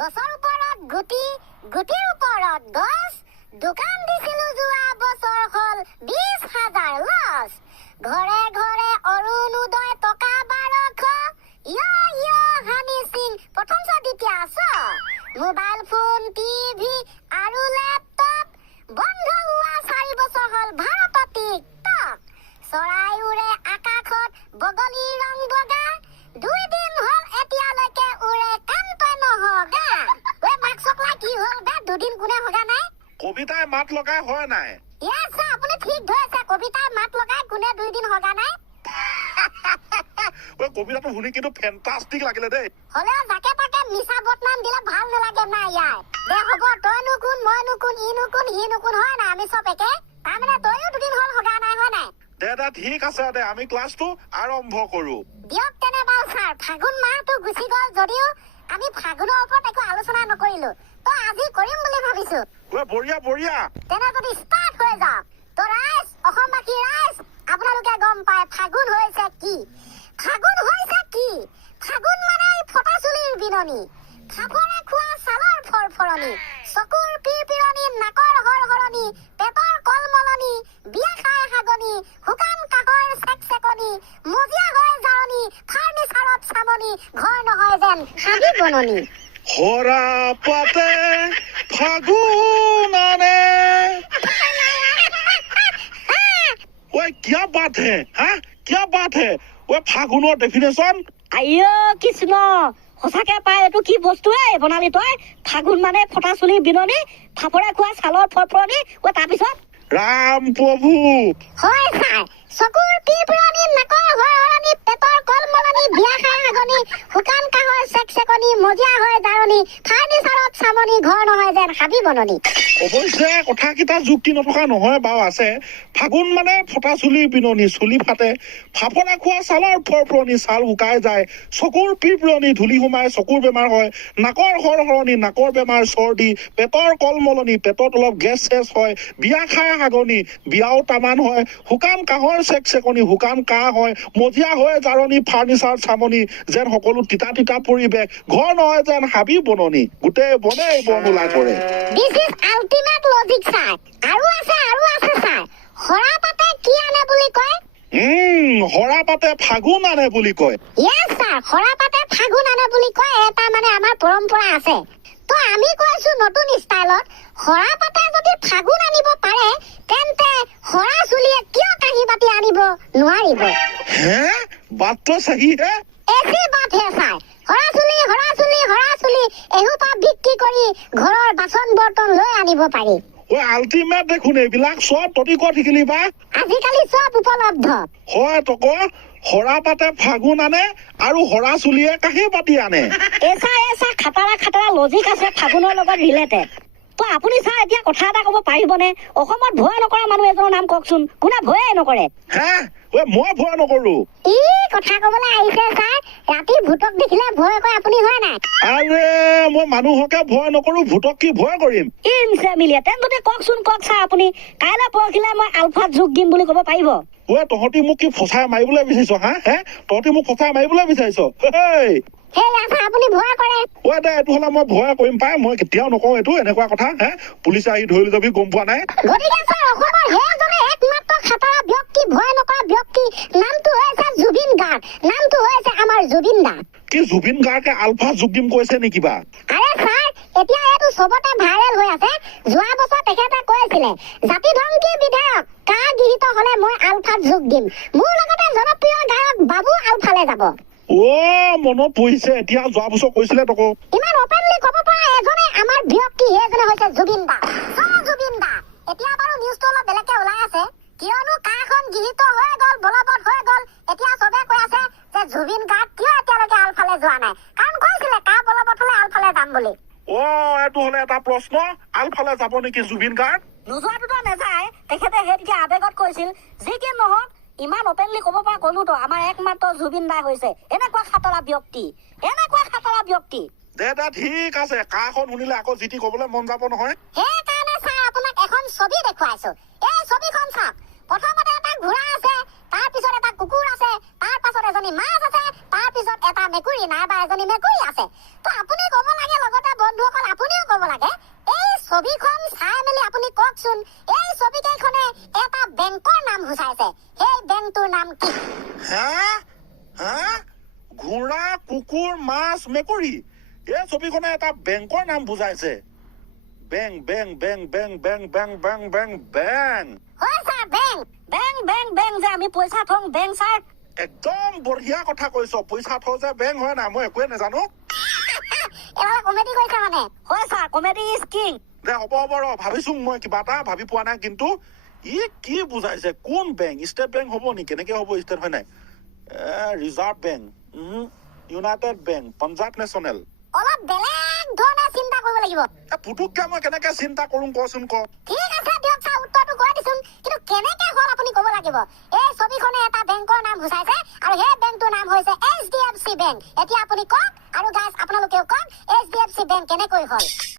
গছৰ ওপৰত গুটি, গুটিৰ ওপৰত গছ, দোকান দিছিলো যোৱা বছৰ হ'ল 20,000 লছ। ঘৰে ঘৰে অৰুণোদয় টকা 1200, হানি সিং প্ৰথম দ্বিতীয় মোবাইল ফোন, টিভি আৰু লেপটপ বন্ধ হোৱা 4 বছৰ হ'ল ভাৰতত টিকটক। চৰাই উৰে আকাশত বগলী ৰং বগা, 2 দিন হ'ল এতিয়ালৈকে উৰে কান্তই নহগা। মাকচকলা কি হ'ল বে, 2 দিন কোনে হগা নাই? কবিতাই মাত লগাই হয় নাই? ইয়েছ ছাৰ, আপুনি ঠিক ধৰিছে। কবিতাই মাত লগাই কোনে 2 দিন হগা নাই? কবিতাটো শুনি কিন্তু ফেণ্টাষ্টিক লাগিলে দেই। হ'লেও যাকে তাকে মিছা বদনাম দিলে ভাল নালাগে না ইয়াৰ। দে হ'ব, তইনো কোন, মইনো কোন, ইনো কোন, সিনো কোন, হয় নাই? আমি চব একে। তাৰমানে তইও 2 দিন হ'ল হগা নাই, হয় নাই? দে ঠিক আছে দে, আমি ক্লাছটো আৰম্ভ কৰো। দিয়ক তেনে বাৰু ছাৰ। ফাগুন মাহটো গুচি গ'ল যদিও আমি ফাগুনৰ ওপৰত একো আলোচনা নকৰিলো। তো আজি কৰিম বুলি ভাবিছো। বঢ়িয়া বঢ়িয়া। তেনে যদি ষ্টাৰ্ট হৈ যাওক। তো ৰাইজ, অসমবাসী ৰাইজ, আপোনালোকে গম পায় ফাগুন হৈছে কি? ফাগুন হৈছে কি? ফাগুন মানে ফটা চুলিৰ বিননি, খাপৰে খোৱা ছালৰ ফৰফৰণি, চকুৰ পিৰপিৰণি, নাকৰ হৰহৰণি, পেটৰ কলমলনি, বিয়া খাই হাগনি, শুকান কাষৰ চেকচেকনি, মজিয়া হৈ জাৰণি, ফাৰ্নিচাৰত চামনি, ঘৰ নহয় যেন হাবি বননি। হৰা পাতে ফাগুন আনে। क्या बात है? हाँ क्या बात है? ফাগুনৰ ডেফিনেশ্যন। আইও কৃষ্ণ, সঁচাকে পাই এইটো কি বস্তু বনালি তই? ফাগুন মানে ফটা চুলিৰ বিননি, ফাপৰে খোৱা ছালৰ ফৰফৰণি, তাৰপিছত ৰাম প্ৰভু। হয় ছাৰ, চকুৰ পিৰপিৰণি, নাকৰ হৰহৰণি, পেটৰ কলমলনি, বিয়া খাই হাগনি, শুকান কাষৰ চেকচেকনি, মজিয়া হৈ জাৰণি, ফাৰ্নিচাৰত চামনি, ঘৰ নহয় যেন হাবি বননি। অৱশ্যে কথাকেইটা যুক্তি নথকা নহয় বাৰু, আছে। ফাগুন মানে ফটা চুলিৰ বিননি, চুলি ফাটে, ফাপৰে খোৱা ছালৰ ফৰফৰণি, ছাল শুকাই যায়, চকুৰ পিৰপিৰণি, ধূলি সোমাই চকুৰ বেমাৰ হয়, নাকৰ হৰহৰণি, নাকৰ বেমাৰ, চৰ্দি, পেটৰ কলমলনি, পেটত অলপ গেছ চেছ হয়, বিয়া খাই হাগনি, বিয়াও তামান হয়, শুকান কাহৰ চেকচেকনি, শুকান কাহ হয়, মজিয়া হৈ জাৰণি, ফাৰ্নিচাৰ চামনি, যেন সকলো তিতা তিতা পৰিৱেশ, ঘৰ নহয় যেন হাবি বননি, গোটেই বনেই বন ওলাই পৰে। This is ultimate logic sir. আৰু আছে ছাৰ। হৰা পাতে কি আনে বুলি কয়? হৰা পাতে ফাগুন আনে বুলি কয়। ইয়েছ ছাৰ, হৰা পাতে ফাগুন আনে বুলি কয়। এটা মানে আমাৰ পৰম্পৰা আছে। তো আমি কৈছো নতুন ষ্টাইলত, হৰা পাতে যদি ফাগুন আনিব পাৰে, তেন্তে হৰা চুলিয়ে কিয় কাঁহী বাতি আনিব নোৱাৰিব? হে, বাতটো সহি হে। এচি বাত হে ছাৰ। হৰা চুলি এসোপা বিক্ৰী কৰি ঘৰৰ বাচন বৰ্তন লৈ আনিব পাৰি। আল্টিমেট দেখোন এইবিলাক চব। ততি ক'ত শিকিলি বা? আজিকালি চব উপলব্ধ। হয় তক, হৰা পাতে ফাগুন আনে আৰু হৰা চুলিয়ে কাঁহী বাতি আনে। এচা খাটাৰা লজিক আছে ফাগুনৰ লগত ৰিলেটেড। তো আপুনি ছাৰ এতিয়া কথা এটা ক'ব পাৰিবনে? অসমত ভয় নকৰা মানুহ এজনৰ নাম কওকচোন। কোনে ভয়ে নকৰে? হে, মই ভয় নকৰো। ই কথা ক'বলৈ আহিছে ছাৰ। ৰাতি ভূতক দেখিলে ভয় কৰে আপুনি, হয় নাই? আৰে মই মানুহকে ভয় নকৰো, ভূতক কি ভয় কৰিম? ইনফেমিলিয়া। তেন্তে যদি কওকচোন ছাৰ আপুনি। কাইলৈ পৰহিলে মই আলফাত যোগ দিম বুলি ক'ব পাৰিব? তহঁতি মোক কি ফচাই মাৰিবলৈ বিচাৰিছ? তহঁতি মোক ফচাই মাৰিবলৈ বিচাৰিছ? আপুনি ভয় কৰে? দে, এইটো হলে মই ভয় কৰিম পাই। মই কেতিয়াও নকওঁ এইটো এনেকুৱা কথা। পুলিচে আহি ধৰি লৈ যাবি, গম পোৱা নাই? গতিকে ছাৰ, অসমৰ সেইজনে একমাত্ৰ খাতৰা ব্যক্তি, ভয় নকৰা ব্যক্তি, নামটো হৈছে জুবিন গাৰ্গ। নামটো হৈছে আমাৰ জুবিন দা। কি জুবিন গাৰ্গে আলফা যোগ দিম কৈছে নেকি বা? আৰে ছাৰ, এতিয়া এইটো চবতে ভাইৰেল হৈ আছে। যোৱা বছৰ তেখেতে কৈছিলে, জাতি ধ্বংসী বিধায়ক কা গৃহীত হলে মই আলফাত যোগ দিম। মোৰ লগতে জনপ্ৰিয় গায়ক বাবু আলফালে যাব। মনত পৰিছে এতিয়া। যোৱা বছৰ কৈছিলে তক। ইমান অপেনলি ক'ব পৰা এজনে আমাৰ ব্যক্তি, সেইজনে হৈছে জুবিন দা। জুবিন দা। এতিয়া বাৰু নিউজটো অলপ বেলেগকে ওলাই আছে, কিয়নো কাখন গৃহীত হৈ গ'ল, বলবৎ হৈ গ'ল। এতিয়া চবে কৈ আছে যে জুবিন গাৰ্গ কিয় এতিয়ালৈকে আলফালে যোৱা নাই। কাৰণ কৈছিলে কা বলবৎ হলে আলফালে যাম বুলি। এইটো হলে এটা প্ৰশ্ন, আলফালে যাব নেকি জুবিন গাৰ্গ? নোযোৱাটোতো নাযায়। তেখেতে সেইটোকে আৱেগত কৈছিল। যি কি নহওক, ইমান অপেনলি ক'ব পৰা ক'লোতো আমাৰ একমাত্ৰ জুবিন দা হৈছে এনেকুৱা খাতৰা ব্যক্তি। দে ঠিক আছে। কাখন শুনিলে আকৌ জিতি কবলৈ মন যাব নহয়। সেইকাৰণে ছাৰ আপোনাক এখন ছবি দেখুৱাইছো। এই ছবিখন চাওক। প্ৰথমতে এটা ঘোঁৰা আছে, তাৰ পিছত এটা কুকুৰ আছে, তাৰ পাছত এজনী মাছ আছে, তাৰ পিছত এটা মেকুৰী নাইবা এজনী মেকুৰী আছে তো আপুনি ক'ব লাগে লগতে বন্ধুসকল আপুনিও ক'ব লাগে এই ছবিখন চাই মেলি আপুনি কওকচোন এই ছবিকেইখনে এটা বেংকৰ নাম সূচাইছে সেই বেংকটোৰ নাম কি হা হা ঘোঁৰা কুকুৰ মাছ মেকুৰী এই ছবিখনে এটা বেংকৰ নাম বুজাইছে বেং বেং বেং বেং বেং বেং বেং বেং বেং হয় ছাৰ বেংক বেং বেং বেং যে আমি পইচা থওঁ বেং ছাৰ একদম বঢ়িয়া কথা কৈছ পইচা থওঁ যে বেং হয় না মই একোৱে নাজানো এবাৰ কমেডি কৰিছে মানে হয় ছাৰ কমেডি ইজ কিং দে হ'ব হ'ব ৰ ভাবিছো মই কিবা এটা ভাবি পোৱা নাই কিন্তু ই কি বুজাইছে কোন বেংক ষ্টেট বেংক হ'ব নেকি কেনেকে হ'ব ষ্টেট হয় নাই reserve bank United bank Punjab national অলপ বেলেগ ধৰণে চিন্তা কৰিব লাগিব পুতুককে মই কেনেকে চিন্তা কৰোঁ কচোন ক ঠিক আছে দিয়ক ছাৰ উত্তৰটো কৈ দিছোন কিন্তু কেনেকে হ'ল আপুনি ক'ব লাগিব এই ছবিখনে এটা বেংকৰ নাম সূচাইছে আৰু সেই বেংকটোৰ নাম হৈছে HDFC বেংক এতিয়া আপুনি কওক আৰু গাইজ আপোনালোকেও কওক HDFC বেংক কেনেকৈ হ'ল